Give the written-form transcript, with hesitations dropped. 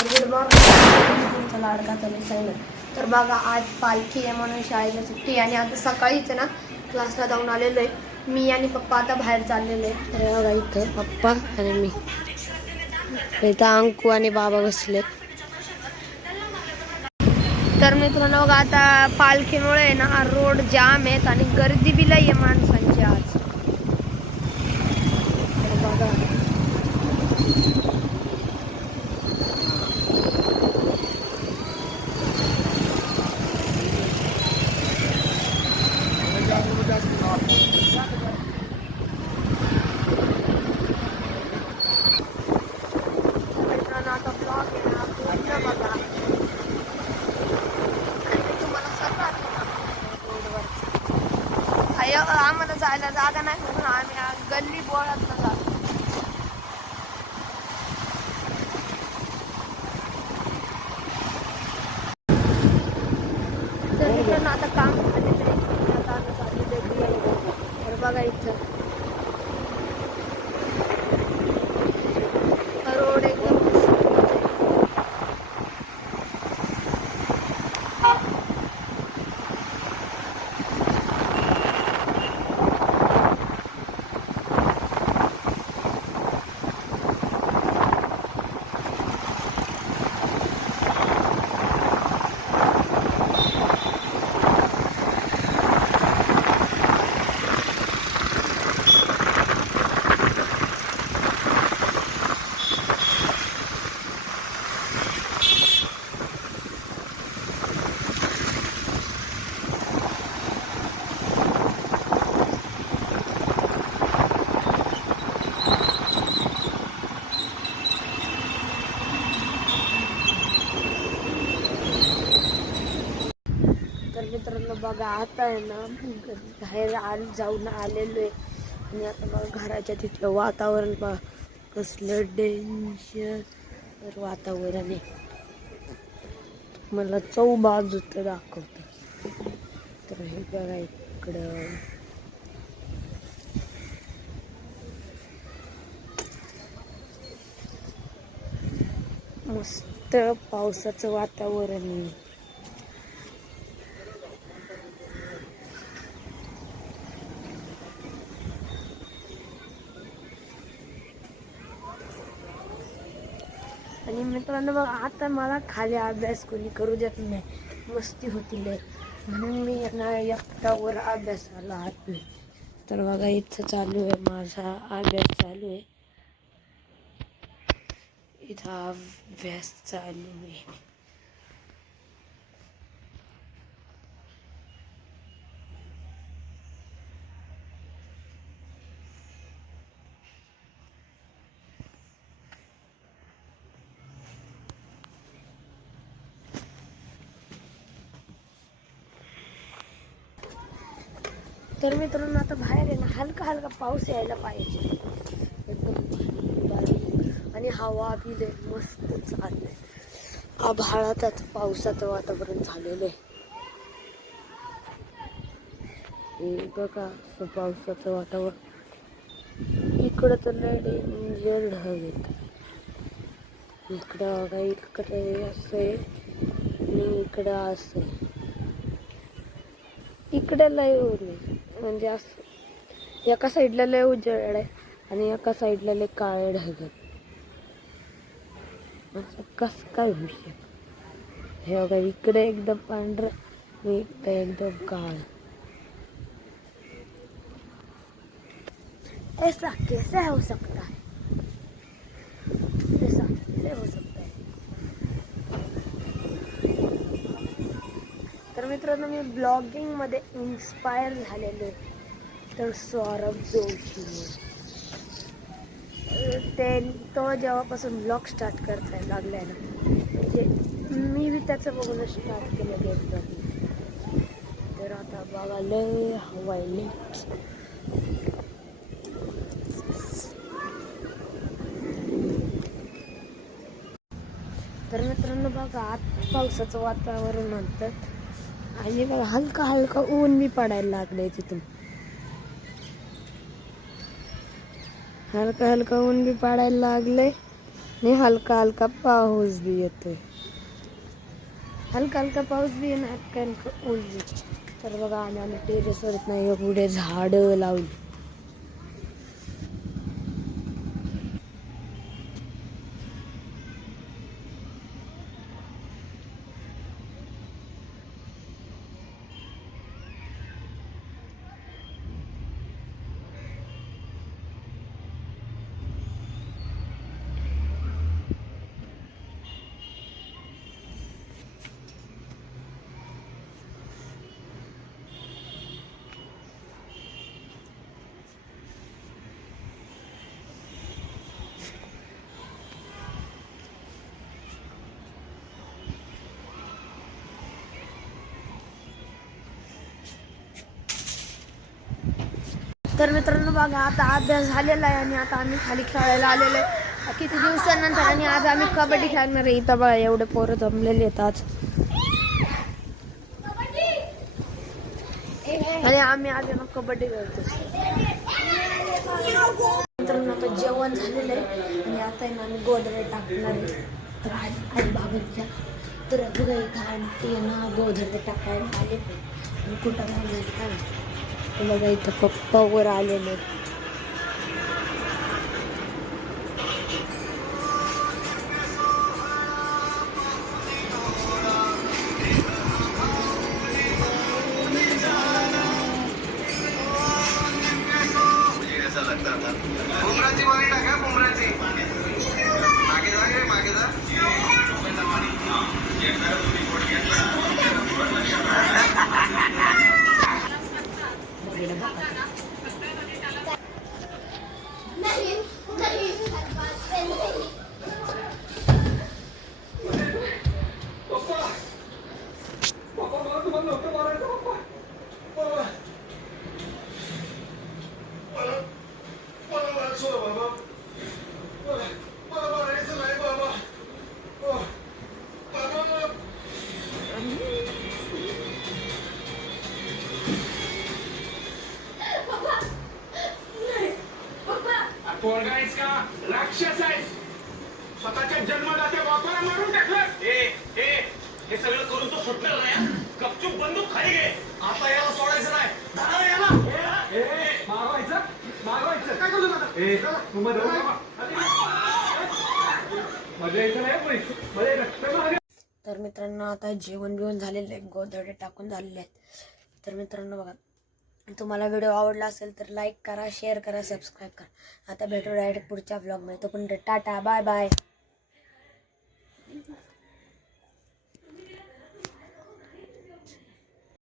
Good morning लाडका चालू. तर बघा आज पालखी आहे म्हणून शाळेला सुट्टी आणि आता सकाळीच ना क्लासला जाऊन आलेलो आहे. मी आणि पप्पा आता बाहेर चाललेलो आहे. तर बघा इथं पप्पा आणि मी, इथं अंकू आणि बाबा बसले. तर मित्रांनो बघा आता पालखीमुळे ना रोड जाम आहेत आणि गर्दी बी लई आहे माणसांची आज. तर बघा आता ब्लॉग आहे ना पूर्ण बघा. आम्हाला जायला जागा नाही म्हणून आम्ही गल्ली बोळात जातो. तर मित्रांनो आता काम झालेलं आहे, आता आम्ही चाललेलो आहे. तर बघा इथं रोड एकदम मित्रांनो बघा आता आहे ना बाहेर जाऊन आलेलो आहे आणि आता बघा घराच्या तिथलं वातावरण बघा कसलं डेंजर वातावरण आहे. मला चौबाजूच दाखवतो. तर हे बघा इकडं मस्त पावसाचं वातावरण आहे. आणि मित्रांनो बघा आता मला खाली अभ्यास कोणी करू देत नाही, मस्ती होतील म्हणून मी यांना एकटावर अभ्यासाला आलो. तर बघा इथं चालू आहे माझा अभ्यास चालू आहे. इथं अभ्यास चालू आहे. तर मित्रांनो आता बाहेर आहे ना हलका हलका पाऊस यायला पाहिजे एकदम आणि हवा बी लय मस्त चाललंय. आभाळातच पावसाचं वातावरण झालेलं आहे. हे बघा पावसाचं वातावरण. इकडं तर लय डेंजर ढग येत. इकडं बघा इकडे असं आहे आणि इकडं असं आहे. इकडे लय ऊन म्हणजे असं एका साईडला लय उजेड आहे आणि एका साईडला लय काळे ढग. असं कसं काय होऊ शकत. हे बघा इकडे एकदम पांढरं आणि इकडे एकदम काळ. ऐसा कैसे हो सकता है, ऐसा कैसे हो सकता है. तर मित्रांनो मी ब्लॉगिंग मध्ये इन्स्पायर झालेलो आहे. तर सौरभ जोशी तो जेव्हापासून ब्लॉग स्टार्ट करायला लागलाय ना म्हणजे मी बी त्याचं बघून स्टार्ट केलं. तर आता बघा लय हवायले. तर मित्रांनो बघा आज पावसाचं वातावरण म्हणतात आणि बघा हलका हलका ऊन बी पडायला लागलंय तिथून. हलका हलका ऊन बी पडायला लागलंय आणि हलका हलका पाऊस बी येतोय. हलका हलका पाऊस बी येणार कारण ऊन बी. तर बघा आम्ही टेरेसवर नाही पुढे झाडं लावली. तर मित्रांनो बघा आता अभ्यास झालेला आहे आणि आता आम्ही खाली खेळायला आलेलो आहे किती दिवसानंतर. आणि आज आम्ही कबड्डी खेळणार आहे. इथं बघा एवढे पोरं जमलेले आहेत आज. आणि आम्ही आज ना कबड्डी खेळतो. मित्रांनो आता जेवण झालेलं आहे आणि आता आहे ना आम्ही गोधडे टाकणार आहे. तर आज बाबांच्या तर बघा इथं आंटी ना गोधडे टाकायला आले आणि कुठं घालून काय बघा इथं पप्पा वर आलेले. बुमराची बॉडी टाका बुमराची मागे जा रे मागे जा. पोरगा आहेस का राक्षस आहेस. स्वतःच्या जन्मदात्या बापाला मारून टाकलं. हे सगळं करून तो सुटणार नाही. गपचूप बंदूक खाली घे. आता याला सोडायचं नाही. धरा याला. मागवायचं काय करतो तर मित्रांनो आता जेवण बिवण झालेलं आहे. गोधडे टाकून झालेले आहेत. तर मित्रांनो बघा तुम्हाला व्हिडिओ आवडला असेल तर लाईक करा, शेअर करा, सबस्क्राईब करा. आता भेटू डायरेक्ट पुढच्या व्लॉगमध्ये. तोपर्यंत टाटा बाय बाय.